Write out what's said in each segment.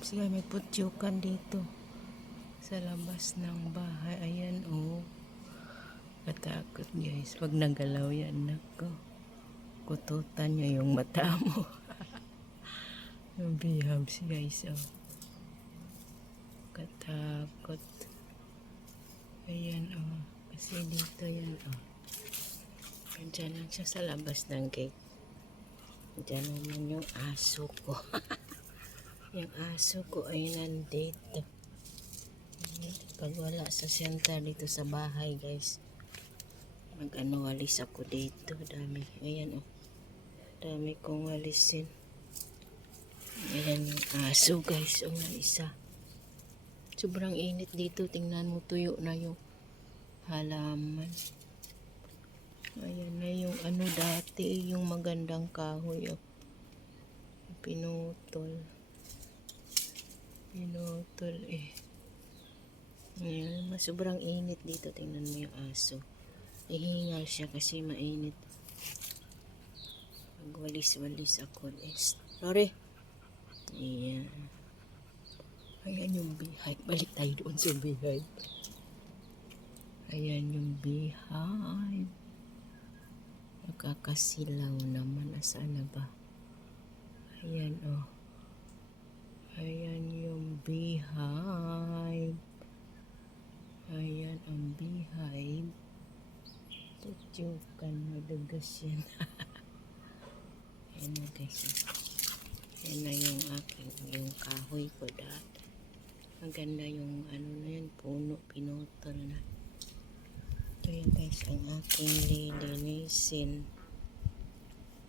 Habs nga, may putyukan dito sa labas ng bahay. Ayan, oh. Katakot, guys. Pag nagalaw yan, nako. Kututan niya yung mata mo. Yung bihabs, guys, oh. Katakot. Ayan, oh. Kasi dito yan, oh. Diyan lang siya sa labas ng gate. Diyan naman yung aso ko. Yung aso ko ay nandito. Pag wala sa center dito sa bahay, guys, mag-ano, walis ako dito. Dami. Ayan, oh. Dami kong walisin. Ayan yung aso, guys. O, na isa. Sobrang init dito. Tingnan mo, tuyo na yung halaman. Ayan na yung ano dati, yung magandang kahoy, oh. Pinutol. Pinutol, eh. Ayan, sobrang init dito. Tingnan mo yung aso. Ihingal siya kasi mainit. Magwalis-walis ako, guys. Sorry. Ayan. Ayan yung beehive. Balik tayo doon sa beehive. Ayan yung beehive. Nakakasilaw naman. Asaan na ba? Ayan, oh. Ayan yung beehive. Ayan ang beehive. Tutyukan, madugas yan. Ayan na, guys. Ayan na yung aking, yung kahoy ko dati. Maganda yung ano na yan, puno, pinutol na. Ito yun, guys, ang aking lilinisin.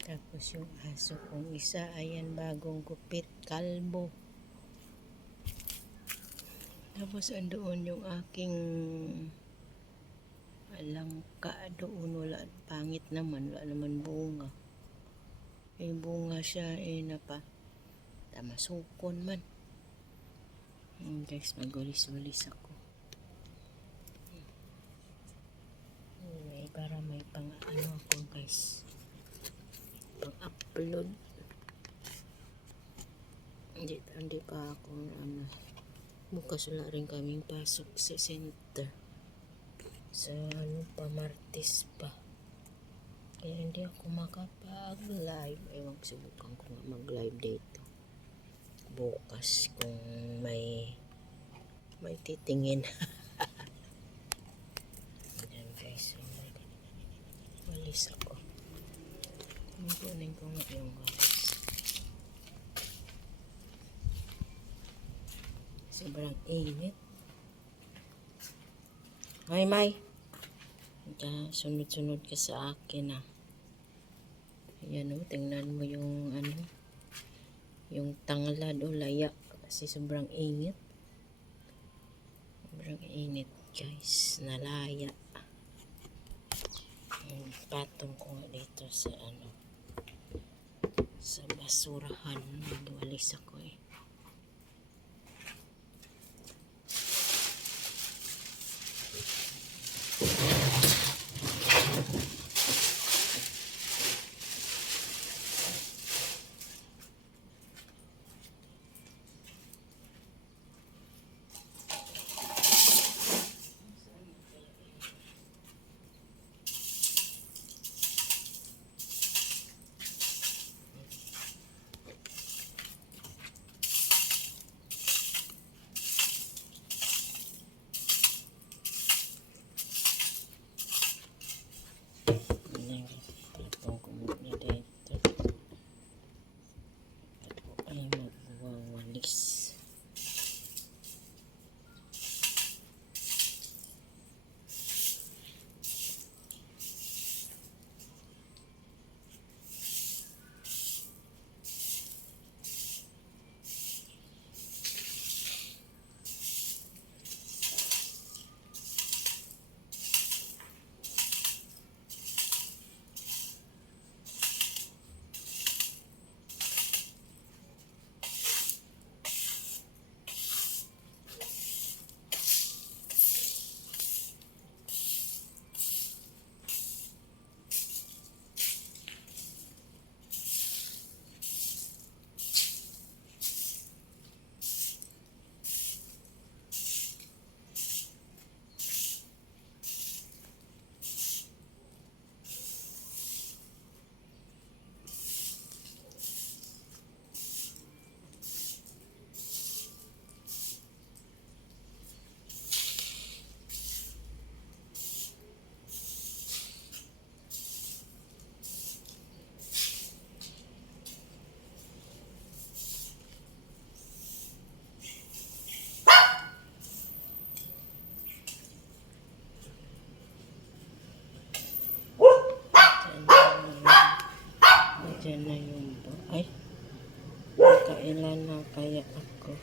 Tapos yung aso kong isa, ayan, bagong gupit, kalbo. Tapos andoon yung aking langka doon, wala, pangit naman, wala naman bunga. May bunga siya, napa, tamasukon man. Guys, magwalis-walis ako. Anyway, para may pang ano ako, guys, pang upload. Hindi pa ako ano. Bukas wala rin kaming pasok sa center. Sa ano pa, Martes pa. Kaya hindi ako makapag-live. Ewan, subukan ko nga mag-live dito. Bukas kung may titingin. Ayan, guys. Walis ako. Kunin ko nga yung walis. Sobrang init. May. Sunod-sunod ka sa akin, ah. Ayan, oh. Tingnan mo yung ano, yung tanglad o laya. Kasi sobrang init. Sobrang init, guys. Nalaya. Patong ko nga dito sa ano, sa basurahan. Nagwalis ako, eh. Yan na yung ay, kailan na kaya ako.